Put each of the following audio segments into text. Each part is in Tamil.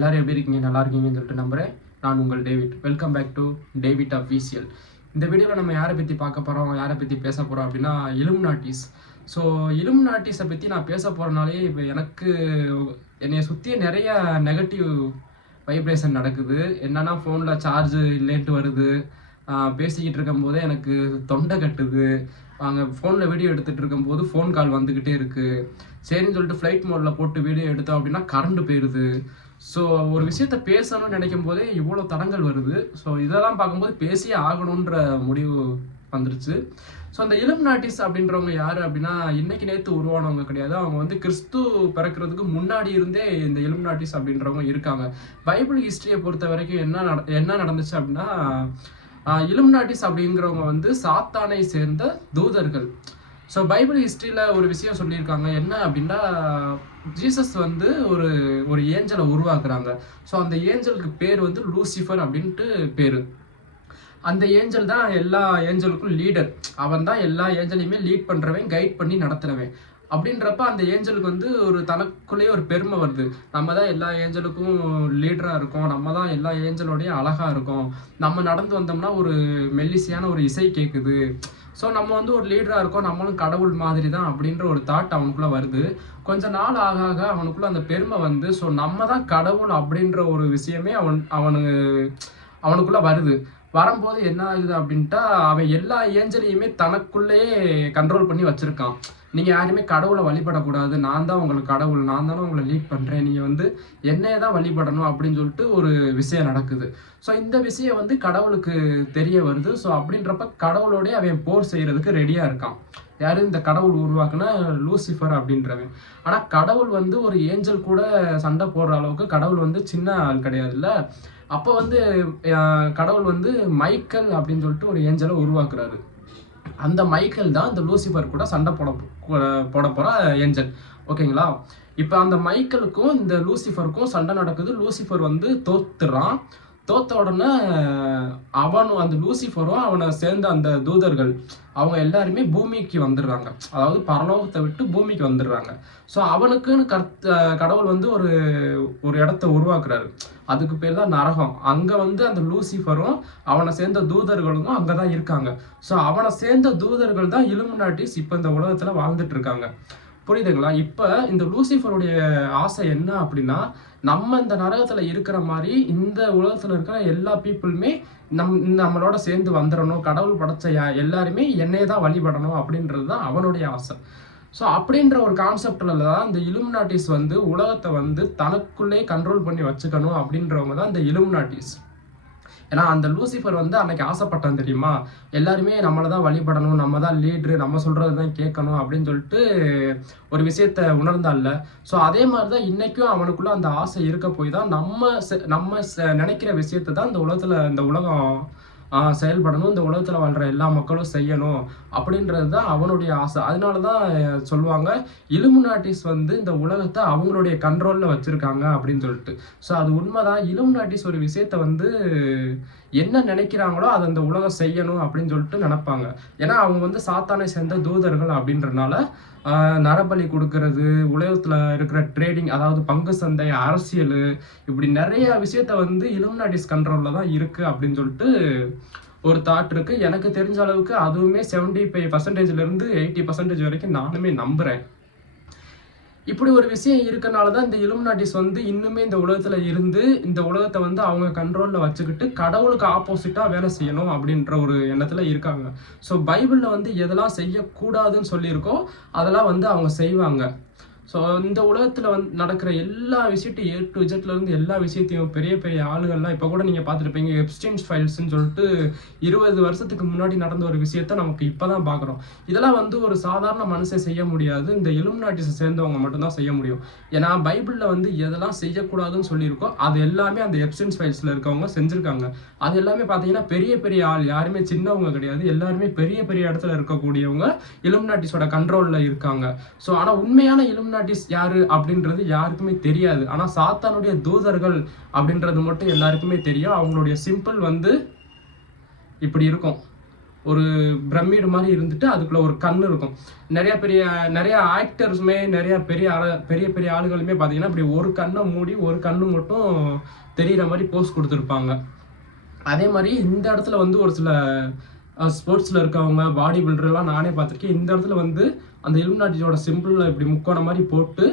எல்லாரும் எப்படி இருக்கீங்க? நல்லா இருக்கீங்கன்னு சொல்லிட்டு நம்புறேன். நான் உங்கள் David. Welcome back to David official. இந்த வீடியோவில் நம்ம யாரை பற்றி பார்க்க போகிறோம், யாரை பற்றி பேச போகிறோம் அப்படின்னா இலுமினாட்டிஸ். ஸோ இலுமினாட்டிஸை பற்றி நான் பேச போகிறனாலே இப்போ என்னை சுற்றி நிறைய நெகட்டிவ் வைப்ரேஷன் நடக்குது. என்னன்னா ஃபோனில் சார்ஜ் இல்லைன்ட்டு வருது, பேசிக்கிட்டு இருக்கும்போதே எனக்கு தொண்டை கட்டுது, அங்கே ஃபோனில் வீடியோ எடுத்துகிட்டு இருக்கும்போது ஃபோன் கால் வந்துக்கிட்டே இருக்குது. சரின்னு சொல்லிட்டு ஃப்ளைட் மோடில் போட்டு வீடியோ எடுத்தோம் அப்படின்னா கரண்ட் போயிடுது. ஸோ ஒரு விஷயத்த பேசணும்னு நினைக்கும் போதே இவ்வளோ தடங்கள் வருது. ஸோ இதெல்லாம் பார்க்கும்போது பேசியே ஆகணுன்ற முடிவு வந்துருச்சு. ஸோ அந்த இலுமினாட்டிஸ் அப்படின்றவங்க யார் அப்படின்னா இன்னைக்கு நேற்று உருவானவங்க கிடையாது. அவங்க கிறிஸ்து பிறக்கிறதுக்கு முன்னாடி இருந்தே இந்த இலுமினாட்டிஸ் அப்படின்றவங்க இருக்காங்க. பைபிள் ஹிஸ்டரியை பொறுத்த வரைக்கும் என்ன நடந்துச்சு அப்படின்னா இலுமினாட்டிஸ் அப்படிங்கிறவங்க சாத்தானை சேர்ந்த தூதர்கள். ஸோ பைபிள் ஹிஸ்ட்ரியில் ஒரு விஷயம் சொல்லியிருக்காங்க. என்ன அப்படின்னா ஜீசஸ் ஒரு ஒரு ஏஞ்சலை உருவாக்குறாங்க. ஸோ அந்த ஏஞ்சலுக்கு பேர் லூசிஃபர் அப்படின்ட்டு பேர். அந்த ஏஞ்சல் தான் எல்லா ஏஞ்சலுக்கும் லீடர். அவன் தான் எல்லா ஏஞ்சலையுமே லீட் பண்ணுறவன், கைட் பண்ணி நடத்துகிறவன். அப்படின்றப்ப அந்த ஏஞ்சலுக்கு ஒரு தனக்குள்ளேயே ஒரு பெருமை வருது. நம்ம தான் எல்லா ஏஞ்சலுக்கும் லீடராக இருக்கோம், நம்ம தான் எல்லா ஏஞ்சலோடையும் அழகாக இருக்கோம், நம்ம நடந்து வந்தோம்னா ஒரு மெல்லிசையான ஒரு இசை கேட்குது. ஸோ நம்ம ஒரு லீடராக இருக்கோம், நம்மளும் கடவுள் மாதிரி தான் அப்படின்ற ஒரு தாட் அவனுக்குள்ளே வருது. கொஞ்ச நாள் ஆக ஆக அவனுக்குள்ளே அந்த பெருமை ஸோ நம்ம தான் கடவுள் அப்படின்ற ஒரு விஷயமே அவனுக்குள்ளே வருது. வரும்போது என்ன ஆகுது அப்படின்ட்டா அவன் எல்லா ஏஞ்சலையுமே தனக்குள்ளேயே கண்ட்ரோல் பண்ணி வச்சுருக்கான். நீங்கள் யாருமே கடவுளை வழிபடக்கூடாது, நான் தான் உங்களுக்கு கடவுள், நான் தானே உங்களை லீட் பண்ணுறேன், நீங்கள் என்னையே தான் வழிபடணும் அப்படின்னு சொல்லிட்டு ஒரு விஷயம் நடக்குது. ஸோ இந்த விஷயம் கடவுளுக்கு தெரிய வருது. ஸோ அப்படின்றப்ப கடவுளோடய அவன் போர் செய்கிறதுக்கு ரெடியாக இருக்கான். யார்? இந்த கடவுள் உருவாக்குன லூசிஃபர் அப்படின்றவன். ஆனால் கடவுள் ஒரு ஏஞ்சல் கூட சண்டை போடுற அளவுக்கு கடவுள் சின்ன ஆள் கிடையாதுல்ல. அப்போ கடவுள் மைக்கேல் அப்படின்னு சொல்லிட்டு ஒரு ஏஞ்சலை உருவாக்குறாரு. அந்த மைக்கேல் தான் இந்த லூசிஃபர் கூட சண்டை போட போகிற ஏஞ்சல். ஓகேங்களா? இப்போ அந்த மைக்கேலுக்கும் இந்த லூசிஃபருக்கும் சண்டை நடக்குது. லூசிஃபர் தோத்துறான். தோத்த உடனே அந்த லூசிஃபரும் அவனை சேர்ந்த அந்த தூதர்கள் அவங்க எல்லாருமே பூமிக்கு வந்துடுறாங்க. அதாவது பரலோகத்தை விட்டு பூமிக்கு வந்துடுறாங்க. ஸோ அவனுக்குன்னு கடவுள் ஒரு இடத்த உருவாக்குறாரு. அதுக்கு பேர் தான் நரகம். அங்கே அந்த லூசிஃபரும் அவனை சேர்ந்த தூதர்களும் அங்கே தான் இருக்காங்க. ஸோ அவனை சேர்ந்த தூதர்கள் தான் இலுமினாட்டிஸ் இப்போ இந்த உலகத்தில் வாழ்ந்துட்டு இருக்காங்க. புரியுதுங்களா? இப்போ இந்த லூசிஃபருடைய ஆசை என்ன அப்படின்னா, நம்ம இந்த நரகத்தில் இருக்கிற மாதிரி இந்த உலகத்தில் இருக்கிற எல்லா பீப்புளுமே நம்மளோட சேர்ந்து வந்துடணும், கடவுள் படைச்ச எல்லாருமே என்னையே தான் வழிபடணும் அப்படின்றது தான் அவனுடைய ஆசை. ஸோ அப்படின்ற ஒரு கான்செப்டில் தான் இந்த இலுமினாட்டிஸ் உலகத்தை தனக்குள்ளே கண்ட்ரோல் பண்ணி வச்சுக்கணும் அப்படின்றவங்க தான் இந்த இலுமினாட்டிஸ். ஏன்னா அந்த லூசிஃபர் அன்னைக்கு ஆசைப்பட்டான் தெரியுமா, எல்லாருமே நம்மளை தான் வழிபடணும், நம்ம தான் லீட்ரு, நம்ம சொல்கிறது தான் கேட்கணும் அப்படின்னு சொல்லிட்டு ஒரு விஷயத்த உணர்ந்தால. ஸோ அதே மாதிரி தான் இன்றைக்கும் அவனுக்குள்ள அந்த ஆசை இருக்க போய் தான் நம்ம நினைக்கிற விஷயத்தை தான் இந்த உலகம் செயல்படணும், இந்த உலகத்தில் வாழ்கிற எல்லா மக்களும் செய்யணும் அப்படின்றது தான் அவனுடைய ஆசை. அதனால தான் சொல்லுவாங்க இலுமினாட்டிஸ் இந்த உலகத்தை அவங்களுடைய கண்ட்ரோலில் வச்சுருக்காங்க அப்படின்னு சொல்லிட்டு. ஸோ அது உண்மைதான். இலுமினாட்டிஸ் ஒரு விஷயத்தை என்ன நினைக்கிறாங்களோ அதை அந்த உலகம் செய்யணும் அப்படின்னு சொல்லிட்டு நினைப்பாங்க. ஏன்னா அவங்க சாத்தானை சேர்ந்த தூதர்கள் அப்படின்றனால நரபலி கொடுக்கறது, உலகத்தில் இருக்கிற ட்ரேடிங், அதாவது பங்கு சந்தை, அரசியல், இப்படி நிறைய விஷயத்த இலுமினாட்டிஸ் கண்ட்ரோலில் தான் இருக்குது அப்படின்னு சொல்லிட்டு ஒரு தாட் இருக்குது. எனக்கு தெரிஞ்ச அளவுக்கு அதுவுமே 75% 80% வரைக்கும் நானுமே நம்புகிறேன். இப்படி ஒரு விஷயம் இருக்கனால தான் இந்த இலுமினாட்டிஸ் இன்னுமே இந்த உலகத்தில் இருந்து இந்த உலகத்தை அவங்க கண்ட்ரோலில் வச்சுக்கிட்டு கடவுளுக்கு ஆப்போசிட்டாக வேலை செய்யணும் அப்படின்ற ஒரு எண்ணத்தில் இருக்காங்க. ஸோ பைபிளில் எதெல்லாம் செய்யக்கூடாதுன்னு சொல்லியிருக்கோ அதெல்லாம் அவங்க செய்வாங்க. ஸோ இந்த உலகத்தில் நடக்கிற எல்லா விஷயத்தையும் A to Z எல்லா விஷயத்தையும் பெரிய பெரிய ஆளுகள்லாம் இப்போ கூட நீங்கள் பார்த்துருப்பீங்க. எப்ஸ்டைன் ஃபைல்ஸ்ன்னு சொல்லிட்டு 20 வருஷத்துக்கு முன்னாடி நடந்த ஒரு விஷயத்த நமக்கு இப்போ தான் பார்க்குறோம். இதெல்லாம் ஒரு சாதாரண மனுஷன் செய்ய முடியாது, இந்த இலுமினாட்டிஸை சேர்ந்தவங்க மட்டும்தான் செய்ய முடியும். ஏன்னா பைபிளில் எதெல்லாம் செய்யக்கூடாதுன்னு சொல்லியிருக்கோ அது எல்லாமே அந்த எப்ஸ்டைன் ஃபைல்ஸில் இருக்கவங்க செஞ்சுருக்காங்க. அது எல்லாமே பார்த்தீங்கன்னா பெரிய பெரிய ஆள், யாருமே சின்னவங்க கிடையாது, எல்லாருமே பெரிய பெரிய இடத்துல இருக்கக்கூடியவங்க இலுமினாட்டிஸோட கண்ட்ரோலில் இருக்காங்க. ஸோ ஆனால் உண்மையான இலுமினாட்டிஸ் யாரு அப்படின்றது யாருக்குமே தெரியாது. ஆனா சாத்தானுடைய தூதர்கள் அப்படின்றது மட்டும் எல்லாருக்குமே தெரியும். அவங்களுடைய சிம்பிள் இப்படி இருக்கும். ஒரு பிரமிடு மாதிரி இருந்துட்டு அதுக்குள்ள ஒரு கண் இருக்கும். நிறைய ஆக்டர்ஸுமே நிறைய பெரிய பெரிய ஆளுகளுமே பார்த்தீங்கன்னா இப்படி ஒரு கண்ணை மூடி ஒரு கண்ணு மட்டும் தெரிகிற மாதிரி போஸ் கொடுத்துருப்பாங்க. அதே மாதிரி இந்த இடத்துல வந்து ஒரு சில ஸ்போர்ட்ஸில் இருக்கவங்க பாடி பில்டர்லாம் நானே பார்த்துருக்கேன். இந்த இடத்துல வந்து அந்த இலுமினாட்டியோட சிம்பிளில் இப்படி முக்கோண மாதிரி போட்டு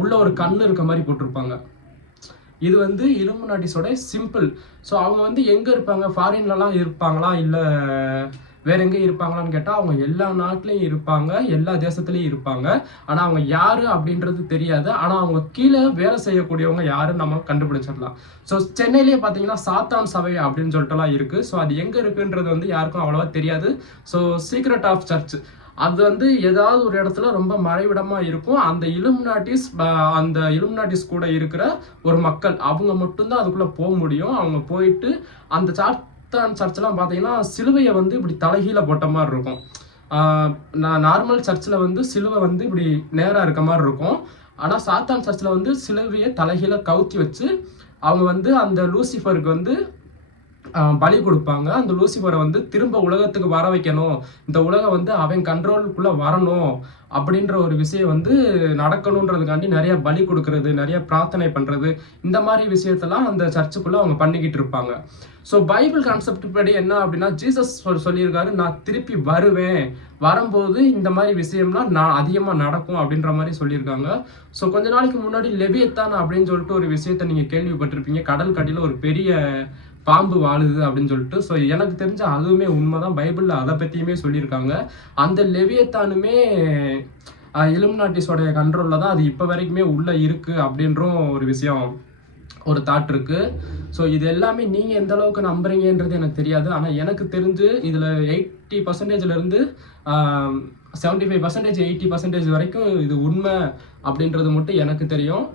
உள்ள ஒரு கண்ணு இருக்க மாதிரி போட்டிருப்பாங்க. இது வந்து இலுமினாட்டிஸோட சிம்பிள். ஸோ அவங்க வந்து எங்கே இருப்பாங்க, ஃபாரின்லலாம் இருப்பாங்களா இல்லை வேற எங்கே இருப்பாங்களான்னு கேட்டால் அவங்க எல்லா நாட்டிலையும் இருப்பாங்க, எல்லா தேசத்துலையும் இருப்பாங்க. ஆனால் அவங்க யாரு அப்படின்றது தெரியாது. ஆனால் அவங்க கீழே வேலை செய்யக்கூடியவங்க யாருன்னு நம்ம கண்டுபிடிச்சிடலாம். ஸோ சென்னையிலேயே பார்த்தீங்கன்னா சாத்தான் சபை அப்படின்னு சொல்லிட்டுலாம் இருக்குது. ஸோ அது எங்கே இருக்குன்றது வந்து யாருக்கும் அவ்வளோவா தெரியாது. ஸோ சீக்ரெட் ஆஃப் சர்ச் அது வந்து ஏதாவது ஒரு இடத்துல ரொம்ப மறைவிடமாக இருக்கும். அந்த இலுமினாட்டிஸ் கூட இருக்கிற ஒரு மக்கள் அவங்க மட்டும்தான் அதுக்குள்ளே போக முடியும். அவங்க போயிட்டு அந்த சாத்தான் சர்ச்செலாம் பார்த்தீங்கன்னா சிலுவையை வந்து இப்படி தலைகீழ போட்ட மாதிரி இருக்கும். நார்மல் சர்ச்சில் வந்து சிலுவை வந்து இப்படி நேராக இருக்க மாதிரி இருக்கும். ஆனால் சாத்தான் சர்ச்சில் வந்து சிலுவையை தலைகீழ கவுத்தி வச்சு அவங்க வந்து அந்த லூசிஃபருக்கு வந்து பலி கொடுப்பாங்க. அந்த லூசிஃபரை வந்து திரும்ப உலகத்துக்கு வர வைக்கணும், இந்த உலகம் வந்து அவன் கண்ட்ரோலுக்குள்ள வரணும் அப்படின்ற ஒரு விஷயம் வந்து நடக்கணுன்றதுக்காண்டி நிறைய பலி கொடுக்கறது, நிறைய பிரார்த்தனை பண்றது, இந்த மாதிரி விஷயத்தெல்லாம் அந்த சர்ச்சுக்குள்ள அவங்க பண்ணிக்கிட்டு இருப்பாங்க. ஸோ பைபிள் கான்செப்ட் படி என்ன அப்படின்னா, ஜீசஸ் சொல்லியிருக்காரு, நான் திருப்பி வருவேன், வரும்போது இந்த மாதிரி விஷயம்லாம் நான் அதிகமாக நடக்கும் அப்படின்ற மாதிரி சொல்லியிருக்காங்க. ஸோ கொஞ்ச நாளைக்கு முன்னாடி லெவியத்தான் அப்படின்னு சொல்லிட்டு ஒரு விஷயத்த நீங்கள் கேள்விப்பட்டிருப்பீங்க. கடல் கடியில் ஒரு பெரிய பாம்பு வாழுது அப்படின்னு சொல்லிட்டு. ஸோ எனக்கு தெரிஞ்ச அதுவுமே உண்மைதான். பைபிளில் அதை பற்றியுமே சொல்லியிருக்காங்க. அந்த லெவியத்தானுமே இலுமினாட்டிஸோடைய கண்ட்ரோலில் தான் அது இப்போ வரைக்குமே உள்ளே இருக்குது அப்படின்றும் ஒரு விஷயம், ஒரு தாட் இருக்குது. ஸோ இது எல்லாமே நீங்கள் எந்த அளவுக்கு நம்புறீங்கன்றது எனக்கு தெரியாது. ஆனால் எனக்கு தெரிஞ்சு இதில் 80%லேருந்து 75% 80% வரைக்கும் இது உண்மை அப்படின்றது மட்டும் எனக்கு தெரியும்.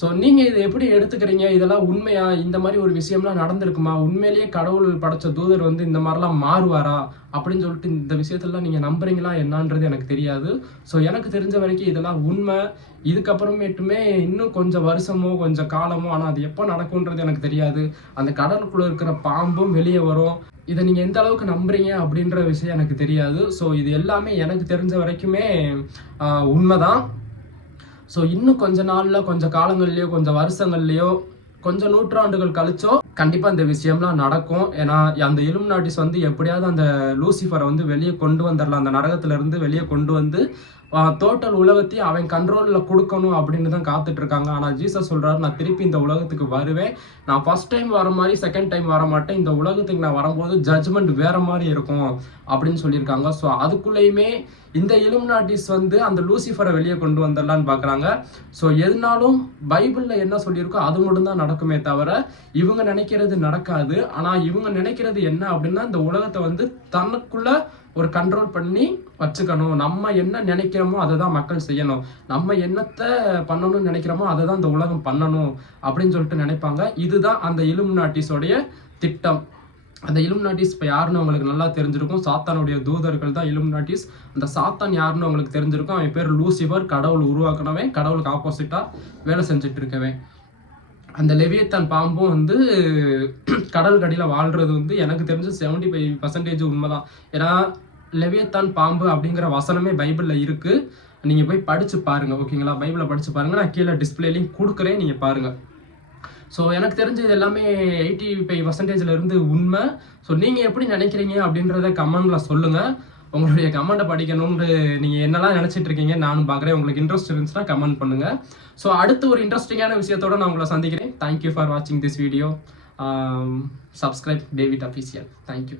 ஸோ நீங்கள் இதை எப்படி எடுத்துக்கிறீங்க? இதெல்லாம் உண்மையா? இந்த மாதிரி ஒரு விஷயம்லாம் நடந்திருக்குமா? உண்மையிலேயே கடவுள் படைச்ச தூதர் வந்து இந்த மாதிரிலாம் மாறுவாரா அப்படின்னு சொல்லிட்டு இந்த விஷயத்தெல்லாம் நீங்கள் நம்புறீங்களா என்னன்றது எனக்கு தெரியாது. ஸோ எனக்கு தெரிஞ்ச வரைக்கும் இதெல்லாம் உண்மை. இதுக்கப்புறமேட்டுமே இன்னும் கொஞ்சம் வருஷமோ கொஞ்சம் காலமோ, ஆனால் அது எப்போ நடக்கும்ன்றது எனக்கு தெரியாது. அந்த கடலுக்குள்ளே இருக்கிற பாம்பும் வெளியே வரும். இதை நீங்கள் எந்த அளவுக்கு நம்புறீங்க அப்படின்ற விஷயம் எனக்கு தெரியாது. ஸோ இது எல்லாமே எனக்கு தெரிஞ்ச வரைக்குமே உண்மைதான். ஸோ இன்னும் கொஞ்ச நாளில், கொஞ்சம் காலங்கள்லையோ, கொஞ்சம் வருஷங்கள்லையோ, கொஞ்சம் நூற்றாண்டுகள் கழிச்சோ கண்டிப்பாக இந்த விஷயம்லாம் நடக்கும். ஏன்னா அந்த இலுமினாட்டிஸ் வந்து எப்படியாவது அந்த லூசிஃபரை வந்து வெளியே கொண்டு வந்துடலாம், அந்த நரகத்திலேருந்து வெளியே கொண்டு வந்து டோட்டல் உலகத்தையும் அவன் கண்ட்ரோலில் கொடுக்கணும் அப்படின்னு தான் காத்துட்டு இருக்காங்க. ஆனால் ஜீசஸ் சொல்கிறாரு, நான் திருப்பி இந்த உலகத்துக்கு வருவேன், நான் ஃபர்ஸ்ட் டைம் வர மாதிரி செகண்ட் டைம் வர மாட்டேன், இந்த உலகத்துக்கு நான் வரும்போது ஜட்ஜ்மெண்ட் வேற மாதிரி இருக்கும் அப்படின்னு சொல்லியிருக்காங்க. ஸோ அதுக்குள்ளேயுமே இந்த இலுமினாட்டிஸ் வந்து அந்த லூசிஃபரை வெளியே கொண்டு வந்துடலான்னு பார்க்குறாங்க. ஸோ எதுனாலும் பைபிளில் என்ன சொல்லியிருக்கோ அது மட்டும்தான் நடக்குமே தவிர இவங்க நினைக்கிறது நடக்காது. ஆனால் இவங்க நினைக்கிறது என்ன அப்படின்னா, இந்த உலகத்தை வந்து தனக்குள்ள ஒரு கண்ட்ரோல் பண்ணி வச்சுக்கணும். நம்ம என்ன நினைக்கிறோமோ அதை தான் மக்கள் செய்யணும், நம்ம என்னத்தை பண்ணணும்னு நினைக்கிறோமோ அதை தான் இந்த உலகம் பண்ணணும் அப்படின்னு சொல்லிட்டு நினைப்பாங்க. இதுதான் அந்த இலுமினாட்டிஸோடைய திட்டம். அந்த இலுமினாட்டிஸ் இப்போ யாருன்னு உங்களுக்கு நல்லா தெரிஞ்சிருக்கும். சாத்தானுடைய தூதர்கள் தான் இலுமினாட்டிஸ். அந்த சாத்தான் யாருன்னு உங்களுக்கு தெரிஞ்சிருக்கும். அவன் பேர் லூசிஃபர், கடவுள் உருவாக்கினவன், கடவுளுக்கு ஆப்போசிட்டாக வேலை செஞ்சுட்டு இருக்கவன். அந்த லெவியத்தான் பாம்பும் வந்து கடல் கடியில் வாழ்கிறது வந்து எனக்கு தெரிஞ்சு 75% உண்மைதான். ஏன்னா லெவியத்தான் பாம்பு அப்படிங்கிற வசனமே பைபிளில் இருக்குது. நீங்கள் போய் படித்து பாருங்கள், ஓகேங்களா? பைபிளை படித்து பாருங்கள். நான் கீழே டிஸ்பிளேலையும் கொடுக்குறேன், நீங்கள் பாருங்கள். ஸோ எனக்கு தெரிஞ்சது எல்லாமே 85%லேருந்து உண்மை. ஸோ நீங்கள் எப்படி நினைக்கிறீங்க அப்படின்றத கமெண்டில் சொல்லுங்கள். உங்களுடைய கமெண்ட்டை படிக்கணும்னு நீங்கள் என்னெல்லாம் நினச்சிட்டு இருக்கீங்க நானும் பார்க்குறேன். உங்களுக்கு இன்ட்ரெஸ்ட் இருந்துச்சுன்னா கமெண்ட் பண்ணுங்கள். ஸோ அடுத்து ஒரு இன்ட்ரெஸ்டிங்கான விஷயத்தோடு நான் உங்களை சந்திக்கிறேன். தேங்க்யூ ஃபார் வாட்சிங் this video. Subscribe David official. Thank you.